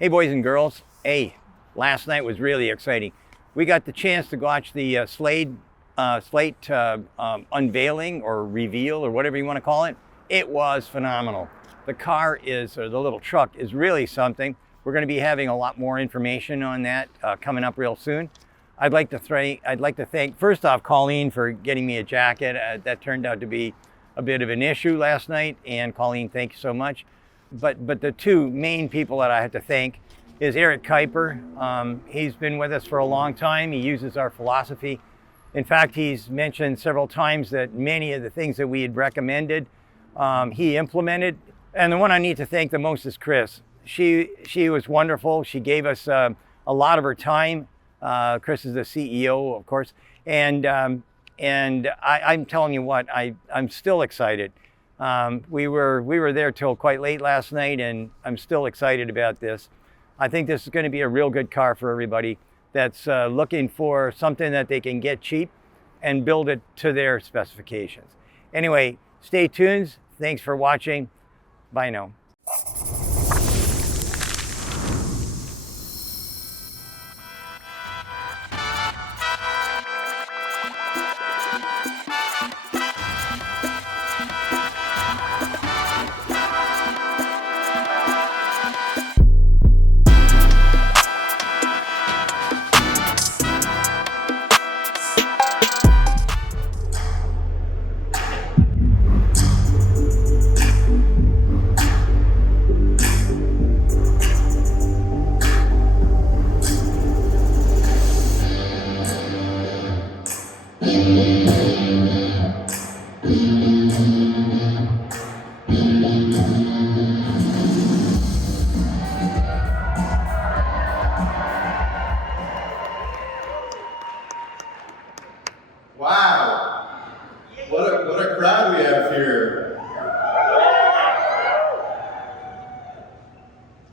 Hey, boys and girls. Hey, last night was really exciting. We got the chance to watch the Slate unveiling or reveal or whatever you want to call it. It was phenomenal. The car is, or the little truck is really something. We're going to be having a lot more information on that coming up real soon. I'd like to thank, first off, Colleen for getting me a jacket. That turned out to be a bit of an issue last night, and Colleen, thank you so much. But the two main people that I have to thank is Eric Kuiper. He's been with us for a long time. He uses our philosophy. In fact, he's mentioned several times that many of the things that we had recommended, he implemented. And the one I need to thank the most is Chris. She was wonderful. She gave us a lot of her time. Chris is the CEO, of course. And I'm telling you what, I'm still excited. We were there till quite late last night, and I'm still excited about this. I think this is going to be a real good car for everybody that's looking for something that they can get cheap and build it to their specifications. Anyway, stay tuned. Thanks for watching. Bye now. Wow, what a crowd we have here.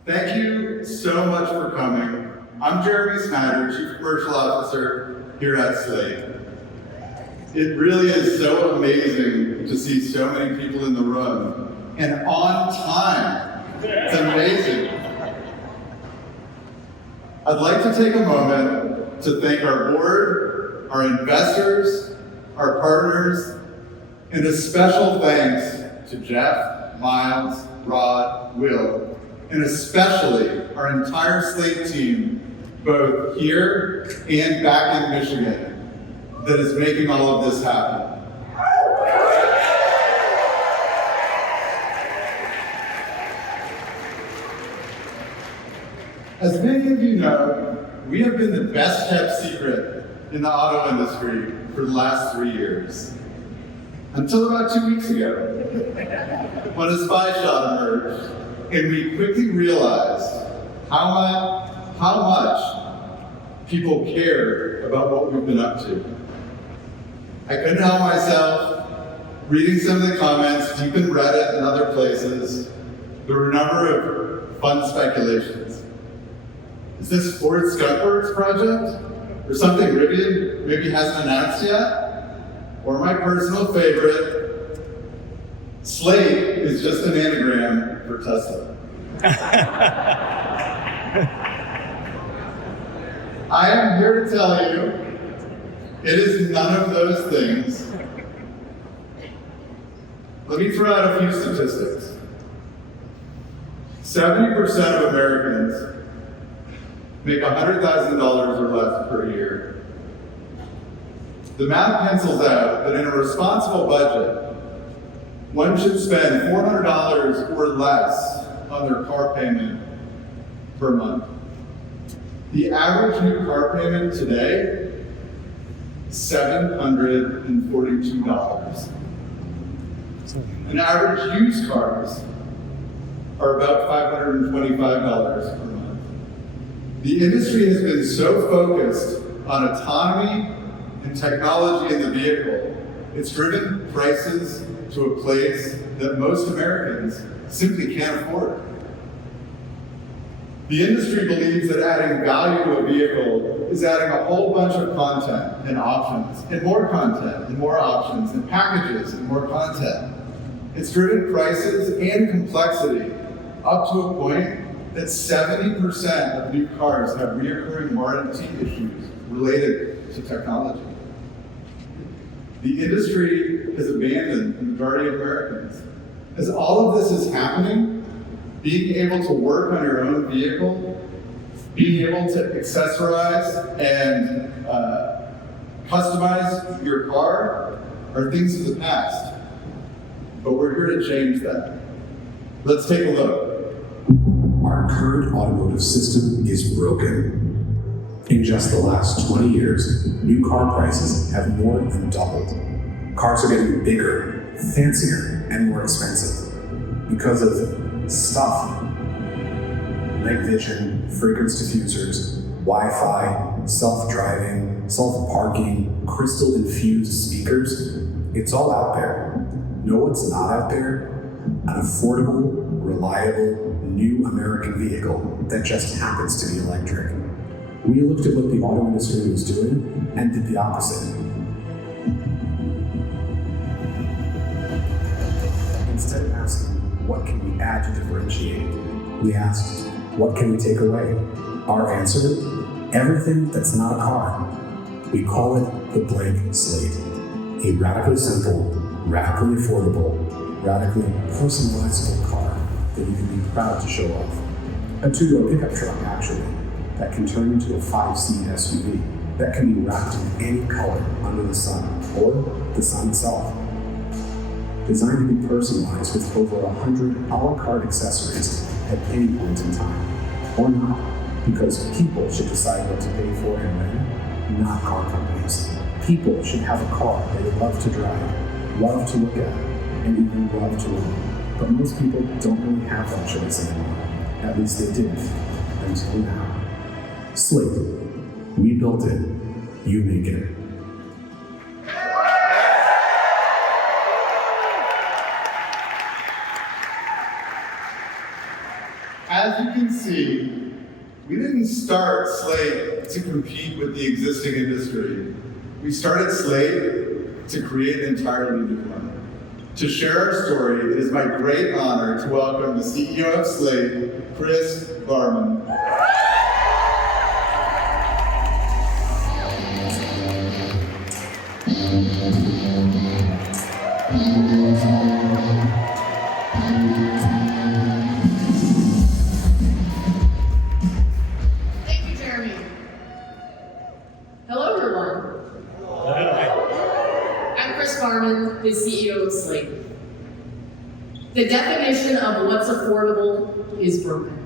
Thank you so much for coming. I'm Jeremy Snyder, Chief Commercial Officer here at Slate. It really is so amazing to see so many people in the room and on time. It's amazing. I'd like to take a moment to thank our board, our investors, our partners, and a special thanks to Jeff, Miles, Rod, Will, and especially our entire Slate team, both here and back in Michigan, that is making all of this happen. As many of you know, we have been the best kept secret in the auto industry for the last 3 years. Until about 2 weeks ago, when a spy shot emerged, and we quickly realized how much people care about what we've been up to. I couldn't help myself reading some of the comments deep in Reddit and other places. There were a number of fun speculations. Is this Ford Skunkworks project? Or something Rivian maybe hasn't announced yet? Or my personal favorite, Slate is just an anagram for Tesla. I am here to tell you, it is none of those things. Let me throw out a few statistics. 70% of Americans make $100,000 or less per year. The math pencils out that in a responsible budget, one should spend $400 or less on their car payment per month. The average new car payment today is $742. And average used cars are about $525 per month. The industry has been so focused on autonomy and technology in the vehicle, it's driven prices to a place that most Americans simply can't afford. The industry believes that adding value to a vehicle is adding a whole bunch of content and options, and more content and more options, and packages and more content. It's driven prices and complexity up to a point that 70% of new cars have reoccurring warranty issues related to technology. The industry has abandoned the majority of Americans. As all of this is happening, being able to work on your own vehicle, being able to accessorize and customize your car are things of the past. But we're here to change that. Let's take a look. Our current automotive system is broken. In just the last 20 years, new car prices have more than doubled. Cars are getting bigger, fancier, and more expensive because of stuff. Night vision, fragrance diffusers, Wi-Fi, self-driving, self-parking, crystal-infused speakers. It's all out there. Know what's not out there? An affordable, reliable, new American vehicle that just happens to be electric. We looked at what the auto industry was doing and did the opposite. Instead of asking, what can we add to differentiate? We asked, what can we take away? Our answer, everything that's not a car. We call it the blank slate. A radically simple, radically affordable, radically personalizable car that you can be proud to show off. A two-door pickup truck, actually, that can turn into a 5-seat SUV that can be wrapped in any color under the sun, or the sun itself. Designed to be personalized with over 100 a la carte accessories at any point in time, or not, because people should decide what to pay for and when, not car companies. People should have a car they would love to drive, love to look at, and even love to own. But most people don't really have that choice anymore. At least they didn't, until now. Slate. We built it. You make it. As you can see, we didn't start Slate to compete with the existing industry. We started Slate to create an entirely new one. To share our story, it is my great honor to welcome the CEO of Slate, Chris Barman. Thank you, Jeremy. Hello, everyone. I'm Chris Barman, the CEO of Slate. The definition of what's affordable is broken.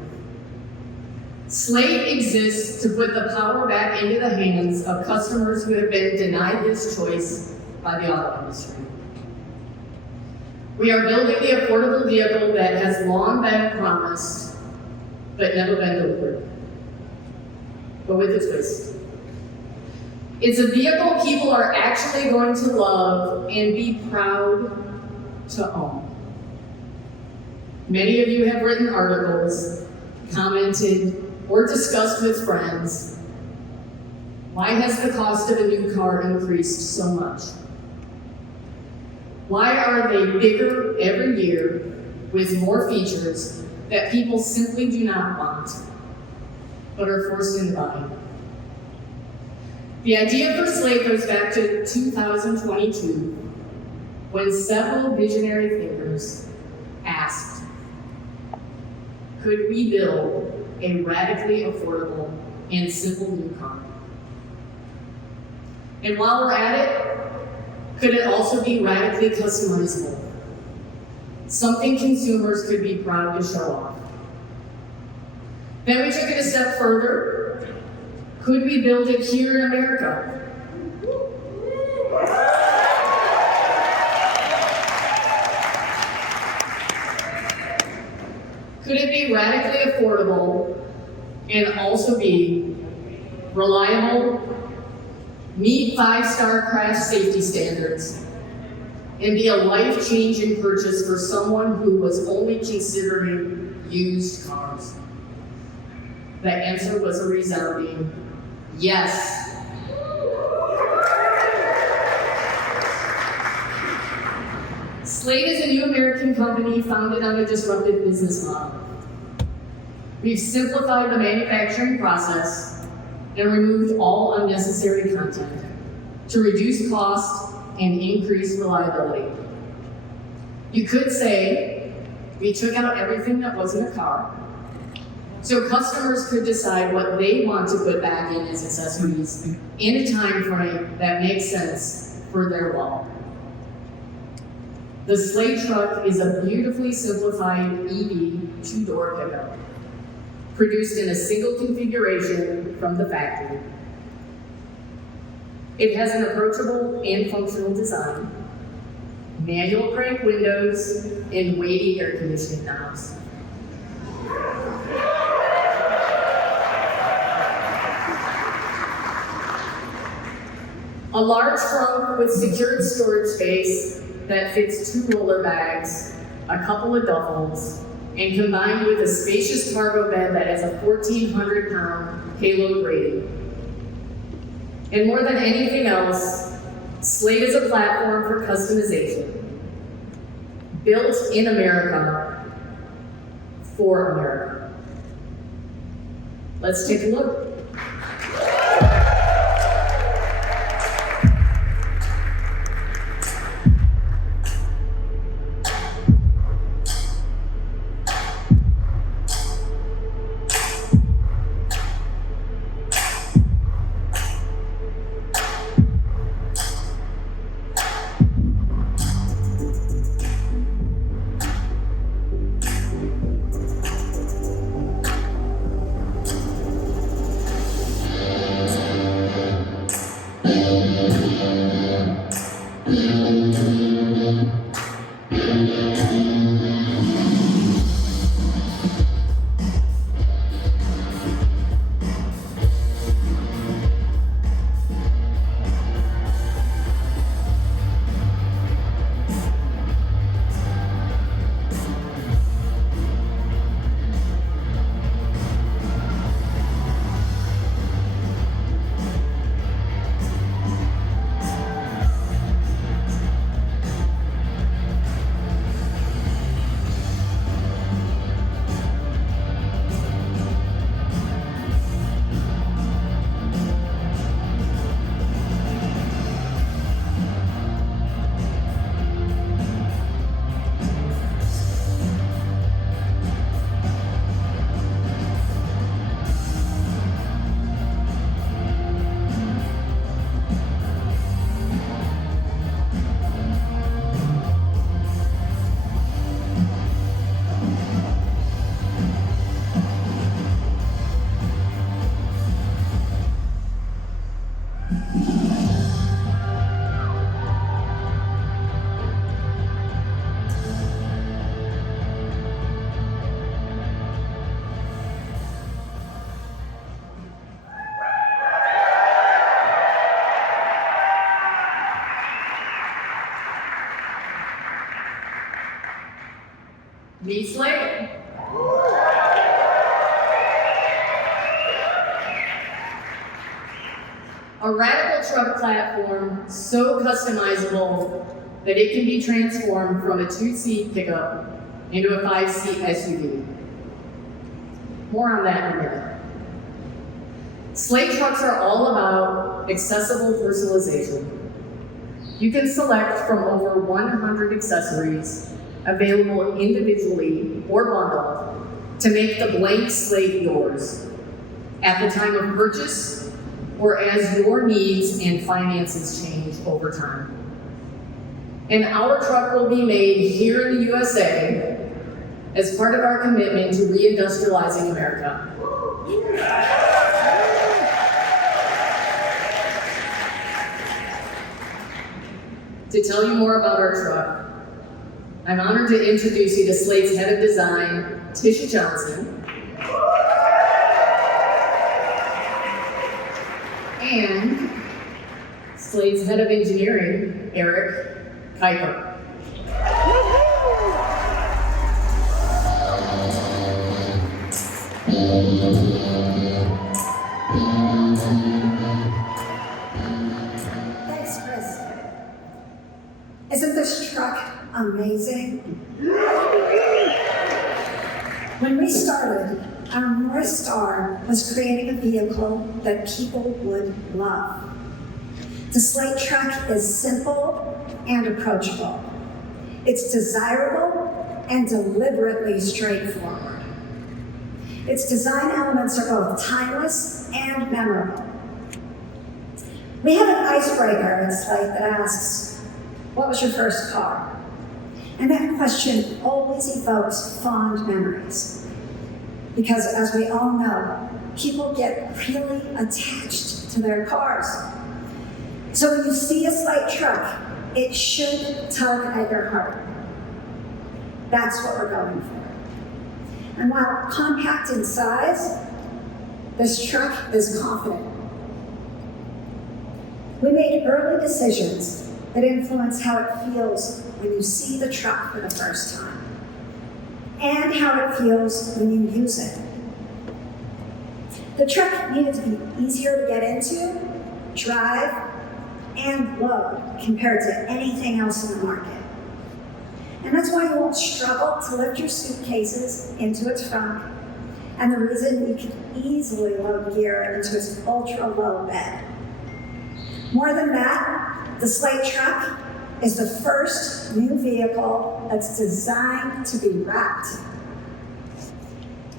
Slate exists to put the power back into the hands of customers who have been denied this choice by the auto industry. We are building the affordable vehicle that has long been promised, but never been delivered, but with a twist. It's a vehicle people are actually going to love and be proud to own. Many of you have written articles, commented, or discussed with friends. Why has the cost of a new car increased so much? Why are they bigger every year with more features that people simply do not want, but are forced into buying? The idea for Slate goes back to 2022, when several visionary thinkers asked, could we build a radically affordable and simple new car? And while we're at it, could it also be radically customizable? Something consumers could be proud to show off. Then we took it a step further. Could we build it here in America? Could it be radically affordable and also be reliable, meet 5-star crash safety standards, and be a life-changing purchase for someone who was only considering used cars? The answer was a resounding yes. Slate is a new American company founded on a disruptive business model. We've simplified the manufacturing process and removed all unnecessary content to reduce cost and increase reliability. You could say we took out everything that wasn't a car, so customers could decide what they want to put back in as accessories in a time frame that makes sense for their wallet. The Slate truck is a beautifully simplified EV two-door pickup, produced in a single configuration from the factory. It has an approachable and functional design, manual crank windows, and weighty air conditioning knobs. A large trunk with secured storage space that fits 2 roller bags, a couple of duffels, and combined with a spacious cargo bed that has a 1,400-pound payload rating. And more than anything else, Slate is a platform for customization, built in America, for America. Let's take a look. Meet Slate. A radical truck platform so customizable that it can be transformed from a 2-seat pickup into a 5-seat SUV. More on that in a minute. Slate trucks are all about accessible personalization. You can select from over 100 accessories available individually or bundled to make the blank slate yours at the time of purchase or as your needs and finances change over time. And our truck will be made here in the USA as part of our commitment to reindustrializing America. To tell you more about our truck, I'm honored to introduce you to Slate's head of design, Tisha Johnson, and Slate's head of engineering, Eric Kuiper. Thanks, Chris. Isn't this truck amazing? When we started, our was creating a vehicle that people would love. The Slate truck is simple and approachable. It's desirable and deliberately straightforward. Its design elements are both timeless and memorable. We have an icebreaker at Slate that asks, what was your first car? And that question always evokes fond memories. Because as we all know, people get really attached to their cars. So when you see a Slate truck, it should tug at your heart. That's what we're going for. And while compact in size, this truck is confident. We made early decisions that influence how it feels when you see the truck for the first time, and how it feels when you use it. The truck needed to be easier to get into, drive, and load compared to anything else in the market. And that's why you won't struggle to lift your suitcases into its trunk, and the reason you can easily load gear into its ultra-low bed. More than that, the Slate truck is the first new vehicle that's designed to be wrapped.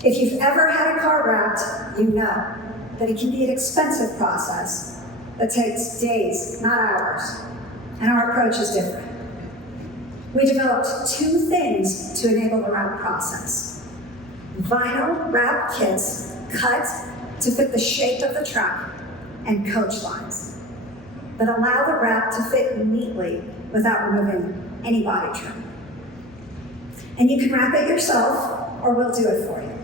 If you've ever had a car wrapped, you know that it can be an expensive process that takes days, not hours, and our approach is different. We developed two things to enable the wrap process. Vinyl wrap kits cut to fit the shape of the truck, and coach lines that allow the wrap to fit neatly without removing any body trim. And you can wrap it yourself, or we'll do it for you.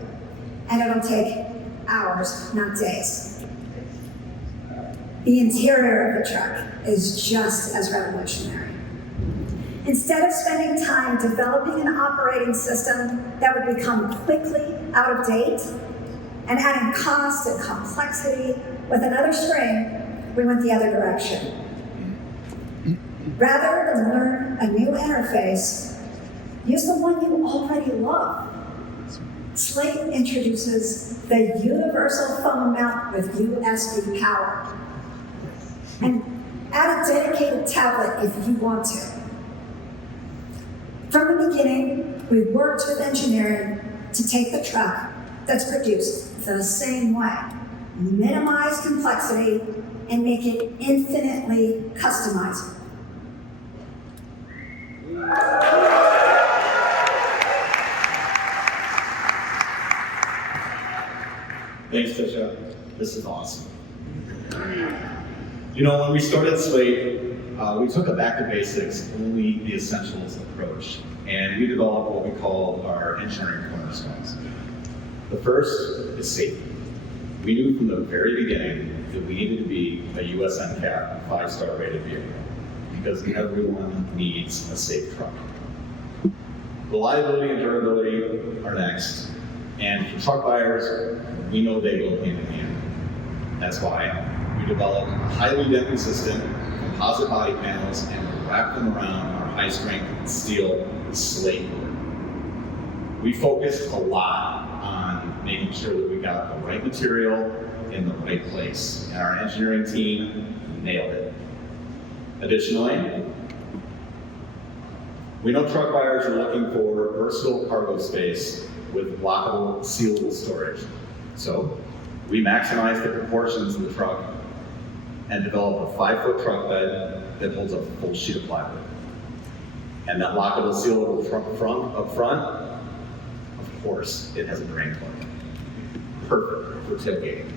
And it'll take hours, not days. The interior of the truck is just as revolutionary. Instead of spending time developing an operating system that would become quickly out of date and adding cost and complexity with another string, we went the other direction. Rather than learn a new interface, use the one you already love. Slate introduces the universal phone mount with USB power. And add a dedicated tablet if you want to. From the beginning, we worked with engineering to take the truck that's produced the same way, minimize complexity, and make it infinitely customizable. Thanks, Tisha. This is awesome. You know, when we started Slate, we took a back to basics, only the essentials approach, and we developed what we called our engineering cornerstones. The first is safety. We knew from the very beginning that we needed to be a US NCAP 5-star rated vehicle, because everyone needs a safe truck. Reliability and durability are next, and for truck buyers, we know they go hand in hand. That's why we developed a highly consistent composite body panels and we wrap them around our high-strength steel Slate board. We focused a lot on making sure that we got the right material in the right place, and our engineering team nailed it. Additionally, we know truck buyers are looking for versatile cargo space with lockable, sealable storage. So we maximize the proportions of the truck and develop a 5-foot truck bed that holds a full sheet of plywood. And that lockable, sealable up front, of course, it has a drain plug. Perfect for tailgating.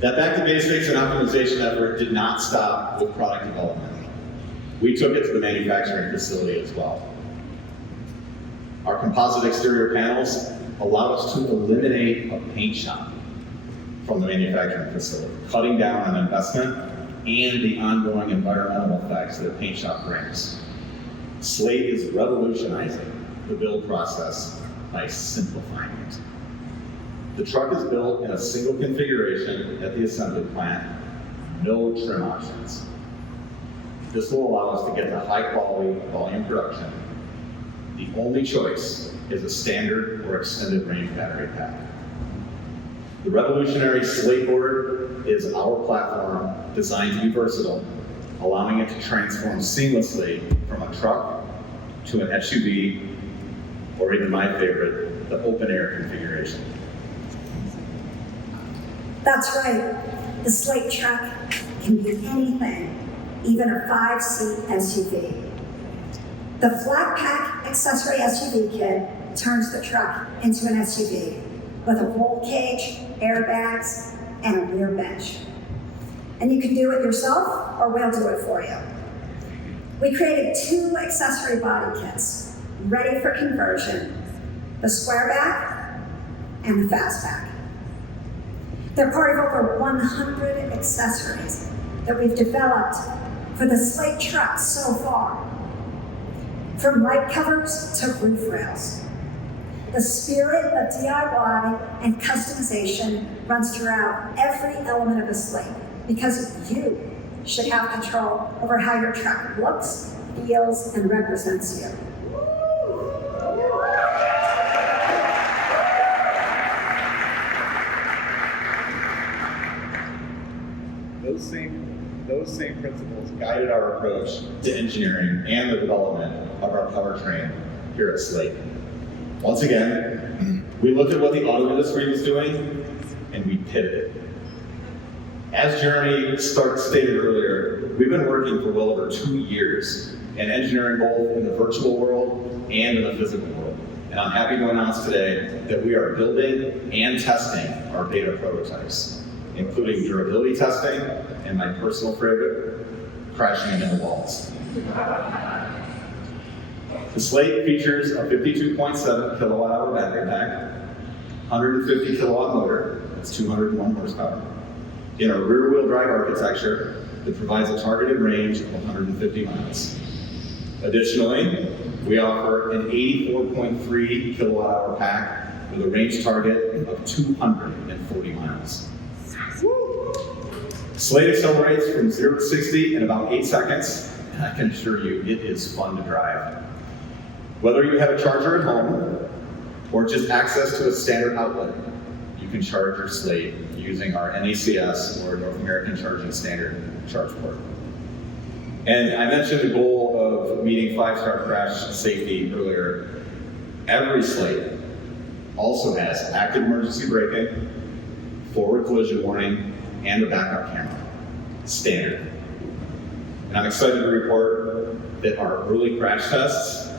That back to basics and optimization effort did not stop with product development. We took it to the manufacturing facility as well. Our composite exterior panels allow us to eliminate a paint shop from the manufacturing facility, cutting down on investment and the ongoing environmental effects that a paint shop brings. Slate is revolutionizing the build process by simplifying it. The truck is built in a single configuration at the assembly plant, no trim options. This will allow us to get to high quality volume production. The only choice is a standard or extended range battery pack. The revolutionary Slate board is our platform designed to be versatile, allowing it to transform seamlessly from a truck to an SUV, or even my favorite, the open air configuration. That's right. The Slate truck can be anything, even a 5-seat SUV. The flat pack accessory SUV kit turns the truck into an SUV with a roll cage, airbags, and a rear bench. And you can do it yourself, or we'll do it for you. We created 2 accessory body kits, ready for conversion, the square back and the fast back. They're part of over 100 accessories that we've developed for the Slate truck so far. From light covers to roof rails. The spirit of DIY and customization runs throughout every element of a Slate because you should have control over how your truck looks, feels, and represents you. Those same principles guided our approach to engineering and the development of our powertrain here at Slate. Once again, we looked at what the auto industry was doing and we pivoted. As Jeremy stated earlier, we've been working for well over 2 years in engineering both in the virtual world and in the physical world. And I'm happy to announce today that we are building and testing our beta prototypes, including durability testing and my personal favorite, crashing into walls. The Slate features a 52.7 kilowatt hour battery pack, 150 kilowatt motor, that's 201 horsepower, in a rear wheel drive architecture that provides a targeted range of 150 miles. Additionally, we offer an 84.3 kilowatt hour pack with a range target of 240 miles. Slate accelerates from 0 to 60 in about 8 seconds, and I can assure you it is fun to drive. Whether you have a charger at home or just access to a standard outlet, you can charge your Slate using our NACS or North American Charging Standard charge port. And I mentioned the goal of meeting 5-star crash safety earlier. Every Slate also has active emergency braking, forward collision warning, and a backup camera, standard. And I'm excited to report that our early crash tests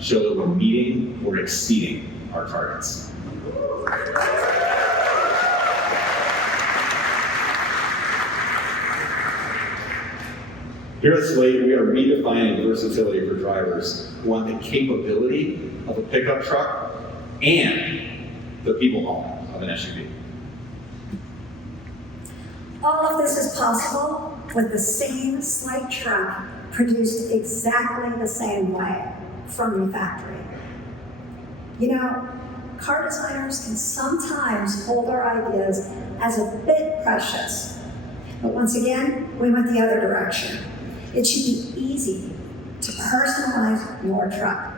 show that we're meeting or exceeding our targets. Here at Slate, we are redefining versatility for drivers who want the capability of a pickup truck and the people home of an SUV. All of this is possible with the same Slate truck produced exactly the same way from the factory. You know, car designers can sometimes hold our ideas as a bit precious. But once again, we went the other direction. It should be easy to personalize your truck.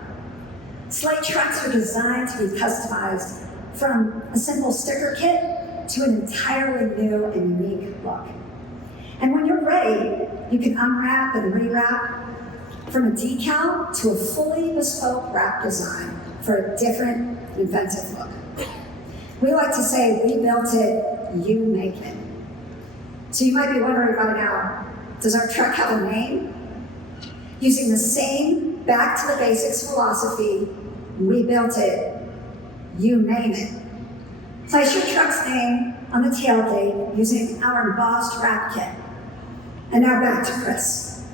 Slate trucks are designed to be customized from a simple sticker kit to an entirely new and unique look. And when you're ready, you can unwrap and rewrap from a decal to a fully bespoke wrap design for a different, inventive look. We like to say, we built it, you make it. So you might be wondering by now, does our truck have a name? Using the same back to the basics philosophy, we built it, you name it. Place your truck's name on the tailgate using our embossed wrap kit. And now back to Chris.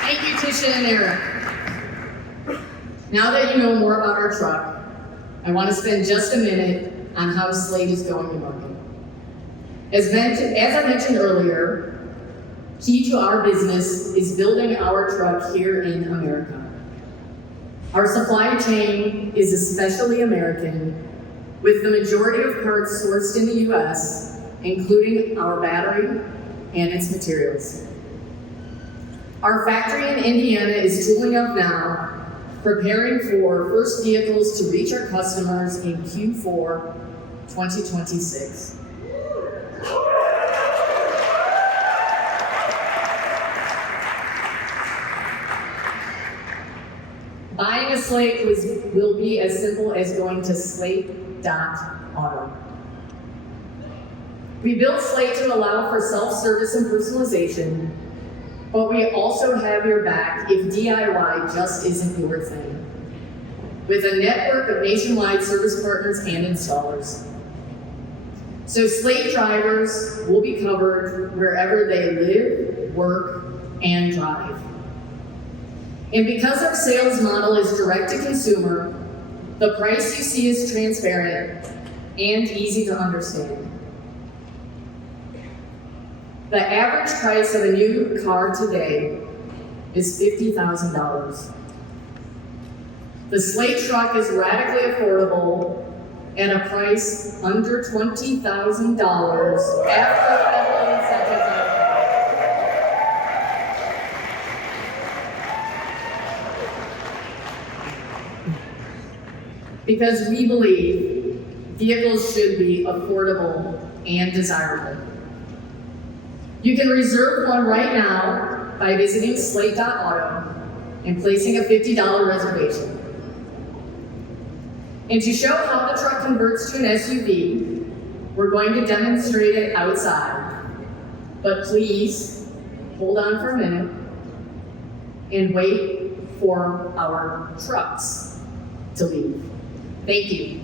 Thank you, Tisha and Eric. Now that you know more about our truck, I want to spend just a minute on how Slate is going to market. As I mentioned earlier, key to our business is building our truck here in America. Our supply chain is especially American, with the majority of parts sourced in the US, including our battery, and its materials. Our factory in Indiana is tooling up now, preparing for first vehicles to reach our customers in Q4 2026. Buying a Slate will be as simple as going to Slate.auto. We built Slate to allow for self-service and personalization, but we also have your back if DIY just isn't your thing. With a network of nationwide service partners and installers. So Slate drivers will be covered wherever they live, work, and drive. And because our sales model is direct to consumer, the price you see is transparent and easy to understand. The average price of a new car today is $50,000. The Slate truck is radically affordable at a price under $20,000 after federal incentives are because we believe vehicles should be affordable and desirable. You can reserve one right now by visiting Slate.auto and placing a $50 reservation. And to show how the truck converts to an SUV, we're going to demonstrate it outside. But please, hold on for a minute and wait for our trucks to leave. Thank you.